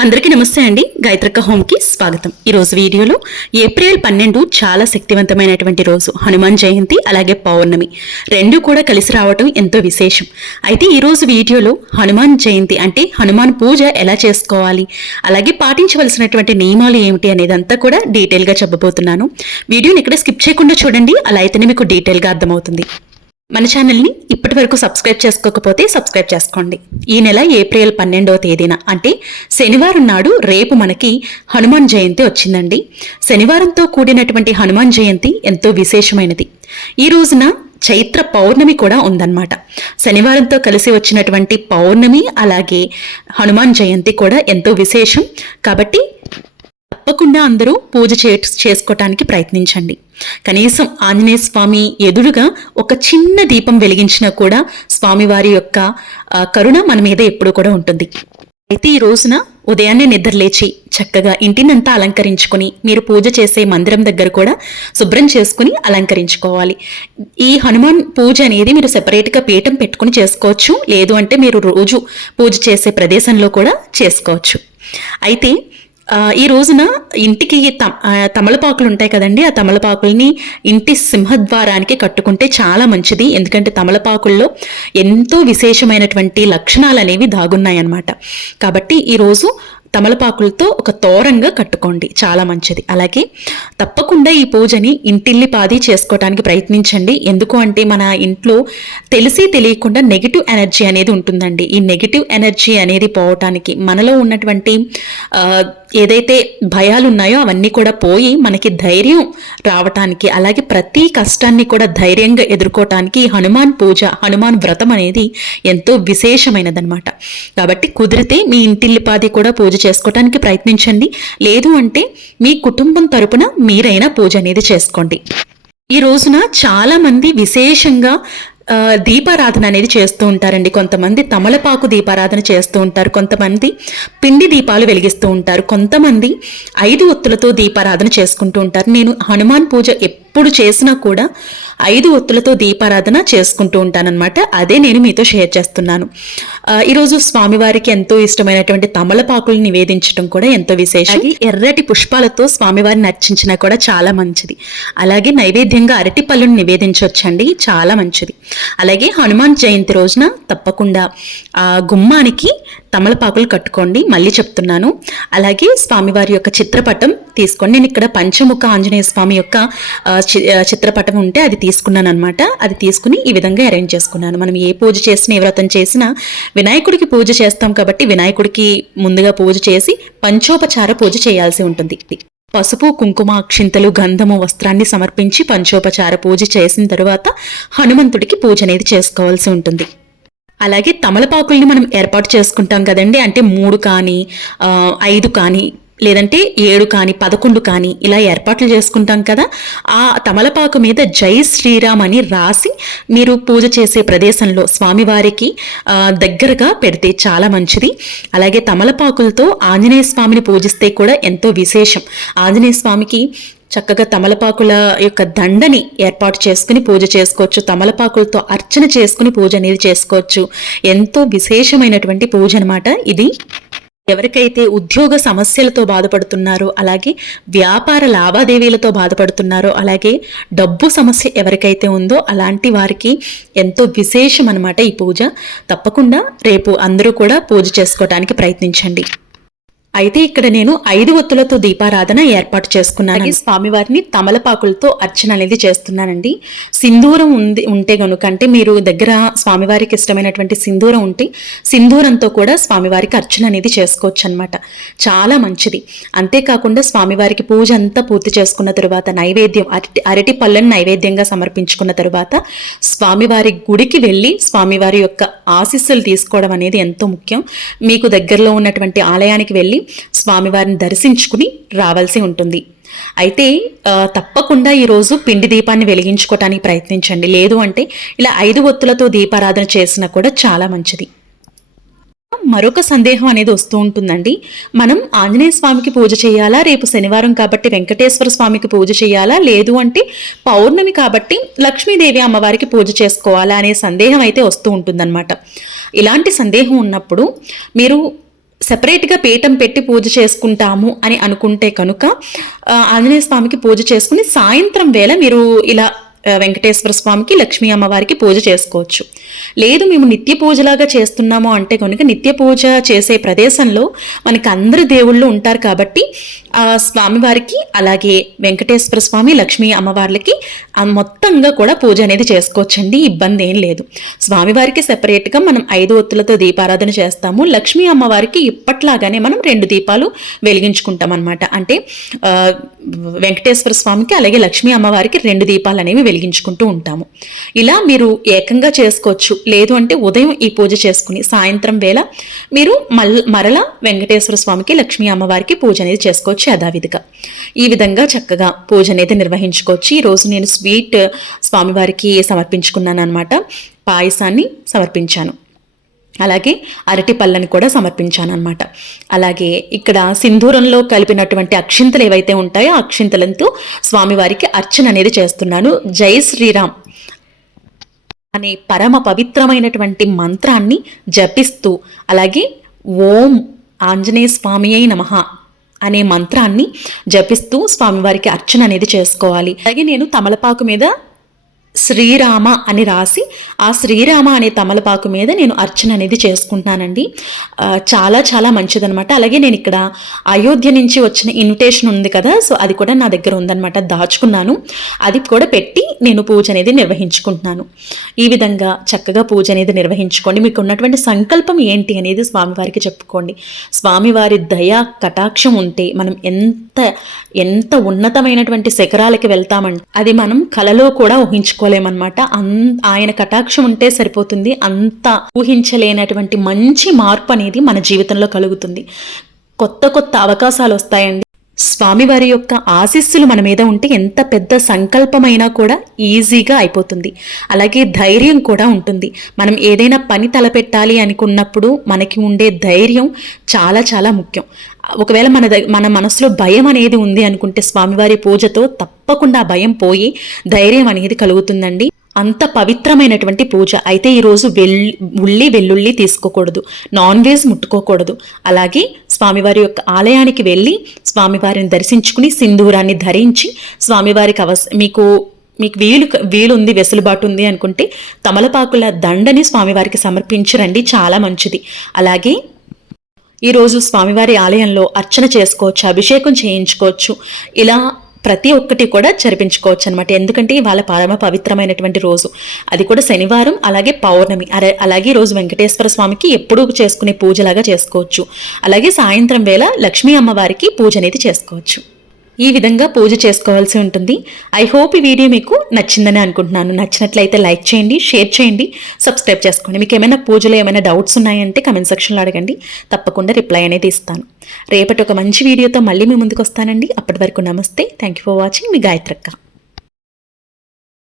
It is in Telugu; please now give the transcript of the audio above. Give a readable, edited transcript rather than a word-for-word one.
అందరికీ నమస్తే అండి. గాయత్రక్క హోమ్కి స్వాగతం. ఈరోజు వీడియోలో ఏప్రిల్ 12 చాలా శక్తివంతమైనటువంటి రోజు, హనుమాన్ జయంతి అలాగే పౌర్ణమి రెండు కూడా కలిసి రావటం ఎంతో విశేషం. అయితే ఈరోజు వీడియోలో హనుమాన్ జయంతి అంటే హనుమాన్ పూజ ఎలా చేసుకోవాలి, అలాగే పాటించవలసినటువంటి నియమాలు ఏమిటి అనేదంతా కూడా డీటెయిల్గా చెప్పబోతున్నాను. వీడియోని ఇక్కడ స్కిప్ చేయకుండా చూడండి, అలా అయితేనే మీకు డీటెయిల్గా అర్థమవుతుంది. మన ఛానల్ని ఇప్పటి వరకు సబ్స్క్రైబ్ చేసుకోకపోతే సబ్స్క్రైబ్ చేసుకోండి. ఈ నెల ఏప్రిల్ 12వ తేదీన అంటే శనివారం నాడు రేపు మనకి హనుమాన్ జయంతి వచ్చిందండి. శనివారంతో కూడినటువంటి హనుమాన్ జయంతి ఎంతో విశేషమైనది. ఈ రోజున చైత్ర పౌర్ణమి కూడా ఉందన్నమాట. శనివారంతో కలిసి వచ్చినటువంటి పౌర్ణమి అలాగే హనుమాన్ జయంతి కూడా ఎంతో విశేషం. కాబట్టి తప్పకుండా అందరూ పూజ చేసుకోవటానికి ప్రయత్నించండి. కనీసం ఆంజనేయ స్వామి ఎదురుగా ఒక చిన్న దీపం వెలిగించినా కూడా స్వామివారి యొక్క కరుణ మన మీద ఎప్పుడూ కూడా ఉంటుంది. అయితే ఈ రోజున ఉదయాన్నే నిద్రలేచి చక్కగా ఇంటినంతా అలంకరించుకొని మీరు పూజ చేసే మందిరం దగ్గర కూడా శుభ్రం చేసుకుని అలంకరించుకోవాలి. ఈ హనుమాన్ పూజ అనేది మీరు సెపరేట్గా పీఠం పెట్టుకుని చేసుకోవచ్చు, లేదు అంటే మీరు రోజు పూజ చేసే ప్రదేశంలో కూడా చేసుకోవచ్చు. అయితే ఈ రోజున ఇంటికి తమలపాకులు ఉంటాయి కదండి, ఆ తమలపాకుల్ని ఇంటి సింహద్వారానికి కట్టుకుంటే చాలా మంచిది. ఎందుకంటే తమలపాకుల్లో ఎంతో విశేషమైనటువంటి లక్షణాలు అనేవి దాగున్నాయన్నమాట. కాబట్టి ఈరోజు తమలపాకులతో ఒక తోరంగా కట్టుకోండి, చాలా మంచిది. అలాగే తప్పకుండా ఈ పూజని ఇంటిల్లిపాది చేసుకోవడానికి ప్రయత్నించండి. ఎందుకు అంటే మన ఇంట్లో తెలిసి తెలియకుండా నెగిటివ్ ఎనర్జీ అనేది ఉంటుందండి. ఈ నెగిటివ్ ఎనర్జీ అనేది పోవటానికి, మనలో ఉన్నటువంటి ఏదైతే భయాలు ఉన్నాయో అవన్నీ కూడా పోయి మనకి ధైర్యం రావటానికి, అలాగే ప్రతి కష్టాన్ని కూడా ధైర్యంగా ఎదుర్కోవటానికి హనుమాన్ పూజ, హనుమాన్ వ్రతం అనేది ఎంతో విశేషమైనదన్నమాట. కాబట్టి కుదిరితే మీ ఇంటిల్లిపాది కూడా పూజ చేసుకోవటానికి ప్రయత్నించండి, లేదు అంటే మీ కుటుంబం తరపున మీరైనా పూజ అనేది చేసుకోండి. ఈ రోజున చాలా మంది విశేషంగా దీపారాధన అనేది చేస్తూ ఉంటారండి. కొంతమంది తమలపాకు దీపారాధన చేస్తూ ఉంటారు, కొంతమంది పిండి దీపాలు వెలిగిస్తూ ఉంటారు, కొంతమంది 5 ఒత్తులతో దీపారాధన చేసుకుంటూ ఉంటారు. నేను హనుమాన్ పూజ ఎప్పుడు చేసినా కూడా 5 ఒత్తులతో దీపారాధన చేసుకుంటూ ఉంటానన్నమాట. అదే నేను మీతో షేర్ చేస్తున్నాను. ఈరోజు స్వామివారికి ఎంతో ఇష్టమైనటువంటి తమలపాకులు నివేదించడం కూడా ఎంతో విశేషం. ఎర్రటి పుష్పాలతో స్వామివారిని అర్చించినా కూడా చాలా మంచిది. అలాగే నైవేద్యంగా అరటి పళ్ళుని నివేదించవచ్చండి, చాలా మంచిది. అలాగే హనుమాన్ జయంతి రోజున తప్పకుండా గుమ్మానికి తమలపాకులు కట్టుకోండి, మళ్ళీ చెప్తున్నాను. అలాగే స్వామివారి యొక్క చిత్రపటం తీసుకోండి. నేను ఇక్కడ పంచముఖ ఆంజనేయ స్వామి యొక్క చిత్రపటం ఉంటే అది తీసుకున్నాను అనమాట. అది తీసుకుని ఈ విధంగా అరేంజ్ చేసుకున్నాను. మనం ఏ పూజ చేసినా, ఏ వ్రతం చేసినా వినాయకుడికి పూజ చేస్తాం కాబట్టి వినాయకుడికి ముందుగా పూజ చేసి పంచోపచార పూజ చేయాల్సి ఉంటుంది. పసుపు, కుంకుమ, అక్షింతలు, గంధము, వస్త్రాన్ని సమర్పించి పంచోపచార పూజ చేసిన తరువాత హనుమంతుడికి పూజ అనేది చేసుకోవాల్సి ఉంటుంది. అలాగే తమలపాకుల్ని మనం ఏర్పాటు చేసుకుంటాం కదండి, అంటే 3 కానీ 5 కానీ లేదంటే 7 కానీ 11 కానీ ఇలా ఏర్పాట్లు చేసుకుంటాం కదా. ఆ తమలపాకు మీద జై శ్రీరామ్ అని రాసి మీరు పూజ చేసే ప్రదేశంలో స్వామివారికి దగ్గరగా పెడితే చాలా మంచిది. అలాగే తమలపాకులతో ఆంజనేయ స్వామిని పూజిస్తే కూడా ఎంతో విశేషం. ఆంజనేయ స్వామికి చక్కగా తమలపాకుల యొక్క దండని ఏర్పాటు చేసుకుని పూజ చేసుకోవచ్చు, తమలపాకులతో అర్చన చేసుకుని పూజ అనేది చేసుకోవచ్చు. ఎంతో విశేషమైనటువంటి పూజ అనమాట ఇది. ఎవరికైతే ఉద్యోగ సమస్యలతో బాధపడుతున్నారో, అలాగే వ్యాపార లావాదేవీలతో బాధపడుతున్నారో, అలాగే డబ్బు సమస్య ఎవరికైతే ఉందో అలాంటి వారికి ఎంతో విశేషం అనమాట ఈ పూజ. తప్పకుండా రేపు అందరూ కూడా పూజ చేసుకోవడానికి ప్రయత్నించండి. అయితే ఇక్కడ నేను 5 ఒత్తులతో దీపారాధన ఏర్పాటు చేసుకున్నాను. స్వామివారిని తమలపాకులతో అర్చన అనేది చేస్తున్నానండి. సింధూరం ఉంటే గనుక, అంటే మీరు దగ్గర స్వామివారికి ఇష్టమైనటువంటి సింధూరం ఉంటే సింధూరంతో కూడా స్వామివారికి అర్చన అనేది చేసుకోవచ్చు అనమాట, చాలా మంచిది. అంతేకాకుండా స్వామివారికి పూజ అంతా పూర్తి చేసుకున్న తరువాత నైవేద్యం అరటి పళ్ళను నైవేద్యంగా సమర్పించుకున్న తరువాత స్వామివారి గుడికి వెళ్ళి స్వామివారి యొక్క ఆశీస్సులు తీసుకోవడం అనేది ఎంతో ముఖ్యం. మీకు దగ్గరలో ఉన్నటువంటి ఆలయానికి వెళ్ళి స్వామివారిని దర్శించుకుని రావాల్సి ఉంటుంది. అయితే తప్పకుండా ఈరోజు పిండి దీపాన్ని వెలిగించుకోవటానికి ప్రయత్నించండి, లేదు అంటే ఇలా 5 ఒత్తులతో దీపారాధన చేసినా కూడా చాలా మంచిది. మరొక సందేహం అనేది వస్తూ ఉంటుందండి, మనం ఆంజనేయ స్వామికి పూజ చేయాలా, రేపు శనివారం కాబట్టి వెంకటేశ్వర స్వామికి పూజ చేయాలా, లేదు అంటే పౌర్ణమి కాబట్టి లక్ష్మీదేవి అమ్మవారికి పూజ చేసుకోవాలా అనే సందేహం అయితే వస్తూ ఉంటుందన్నమాట. ఇలాంటి సందేహం ఉన్నప్పుడు మీరు సెపరేట్గా పీఠం పెట్టి పూజ చేసుకుంటాము అని అనుకుంటే కనుక ఆంజనేయ స్వామికి పూజ చేసుకుని సాయంత్రం వేళ మీరు ఇలా వెంకటేశ్వర స్వామికి లక్ష్మీ అమ్మవారికి పూజ చేసుకోవచ్చు. లేదు మేము నిత్య పూజలాగా చేస్తున్నాము అంటే కనుక నిత్య పూజ చేసే ప్రదేశంలో మనకి అందరు దేవుళ్ళు ఉంటారు కాబట్టి ఆ స్వామివారికి అలాగే వెంకటేశ్వర స్వామి లక్ష్మీ అమ్మవార్లకి మొత్తంగా కూడా పూజ అనేది చేసుకోవచ్చండి, ఇబ్బంది ఏం లేదు. స్వామివారికి సెపరేట్గా మనం 5 ఒత్తులతో దీపారాధన చేస్తాము. లక్ష్మీ అమ్మవారికి ఇప్పట్లాగానే మనం 2 దీపాలు వెలిగించుకుంటాం అనమాట. అంటే వెంకటేశ్వర స్వామికి అలాగే లక్ష్మీ అమ్మవారికి 2 దీపాలు అనేవి వెలిగించుకుంటూ ఉంటాము. ఇలా మీరు ఏకంగా చేసుకోవచ్చు. లేదు అంటే ఉదయం ఈ పూజ చేసుకుని సాయంత్రం వేళ మీరు మరలా వెంకటేశ్వర స్వామికి లక్ష్మీ అమ్మవారికి పూజ అనేది చేసుకోవచ్చు యథావిధిగా. ఈ విధంగా చక్కగా పూజ అనేది నిర్వహించుకోవచ్చు. ఈరోజు నేను స్వీట్ స్వామివారికి సమర్పించుకున్నాను అనమాట. పాయసాన్ని సమర్పించాను, అలాగే అరటి పళ్ళని కూడా సమర్పించాను అనమాట. అలాగే ఇక్కడ సింధూరంలో కలిపినటువంటి అక్షింతలు ఏవైతే ఉంటాయో అక్షింతలతో స్వామివారికి అర్చన అనేది చేస్తున్నాను. జై శ్రీరామ్ అనే పరమ పవిత్రమైనటువంటి మంత్రాన్ని జపిస్తూ, అలాగే ఓం ఆంజనేయ స్వామియే నమః అనే మంత్రాన్ని జపిస్తూ స్వామివారికి అర్చన అనేది చేసుకోవాలి. అలాగే నేను తమలపాకు మీద శ్రీరామ అని రాసి ఆ శ్రీరామ అనే తమలపాకు మీద నేను అర్చన అనేది చేసుకుంటున్నానండి. చాలా చాలా మంచిదనమాట. అలాగే నేను ఇక్కడ అయోధ్య నుంచి వచ్చిన ఇన్విటేషన్ ఉంది కదా, సో అది కూడా నా దగ్గర ఉందనమాట, దాచుకున్నాను. అది కూడా పెట్టి నేను పూజ అనేది నిర్వహించుకుంటున్నాను. ఈ విధంగా చక్కగా పూజ అనేది నిర్వహించుకోండి. మీకు ఉన్నటువంటి సంకల్పం ఏంటి అనేది స్వామివారికి చెప్పుకోండి. స్వామివారి దయా కటాక్షం ఉంటే మనం ఎంత ఉన్నతమైనటువంటి శిఖరాలకి వెళ్తామంటే అది మనం కలలో కూడా ఊహించుకోలేమన్నమాట. ఆయన కటాక్షం ఉంటే సరిపోతుంది. అంత ఊహించలేనటువంటి మంచి మార్పు అనేది మన జీవితంలో కలుగుతుంది. కొత్త అవకాశాలు వస్తాయండి. స్వామివారి యొక్క ఆశీస్సులు మన మీద ఉంటే ఎంత పెద్ద సంకల్పమైనా కూడా ఈజీగా అయిపోతుంది. అలాగే ధైర్యం కూడా ఉంటుంది. మనం ఏదైనా పని తలపెట్టాలి అనుకున్నప్పుడు మనకి ఉండే ధైర్యం చాలా చాలా ముఖ్యం. ఒకవేళ మన మనసులో భయం అనేది ఉంది అనుకుంటే స్వామివారి పూజతో తప్పకుండా భయం పోయి ధైర్యం అనేది కలుగుతుందండి. అంత పవిత్రమైనటువంటి పూజ. అయితే ఈరోజు ఉల్లి వెల్లుల్లి తీసుకోకూడదు, నాన్ వెజ్ ముట్టుకోకూడదు. అలాగే స్వామివారి యొక్క ఆలయానికి వెళ్ళి స్వామివారిని దర్శించుకుని సింధూరాన్ని ధరించి స్వామివారికి మీకు వీలుంది, వెసులుబాటు ఉంది అనుకుంటే తమలపాకుల దండని స్వామివారికి సమర్పించరండి, చాలా మంచిది. అలాగే ఈరోజు స్వామివారి ఆలయంలో అర్చన చేసుకోవచ్చు, అభిషేకం చేయించుకోవచ్చు. ఇలా ప్రతి ఒక్కటి కూడా జరిపించుకోవచ్చు అనమాట. ఎందుకంటే వాళ్ళ పరమ పవిత్రమైనటువంటి రోజు, అది కూడా శనివారం, అలాగే పౌర్ణమి. అలాగే ఈరోజు వెంకటేశ్వర స్వామికి ఎప్పుడూ చేసుకునే పూజలాగా చేసుకోవచ్చు. అలాగే సాయంత్రం వేళ లక్ష్మీ అమ్మవారికి పూజ అనేది చేసుకోవచ్చు. ఈ విధంగా పూజ చేసుకోవాల్సి ఉంటుంది. ఐ హోప్ ఈ వీడియో మీకు నచ్చిందని అనుకుంటున్నాను. నచ్చినట్లయితే లైక్ చేయండి, షేర్ చేయండి, సబ్స్క్రైబ్ చేసుకోండి. మీకు ఏమైనా పూజలో ఏమైనా డౌట్స్ ఉన్నాయంటే కమెంట్ సెక్షన్లో అడగండి, తప్పకుండా రిప్లై అనేది ఇస్తాను. రేపటి ఒక మంచి వీడియోతో మళ్ళీ మీ ముందుకు వస్తానండి. అప్పటి వరకు నమస్తే. Thank you for watching. మీ గాయత్రక్క.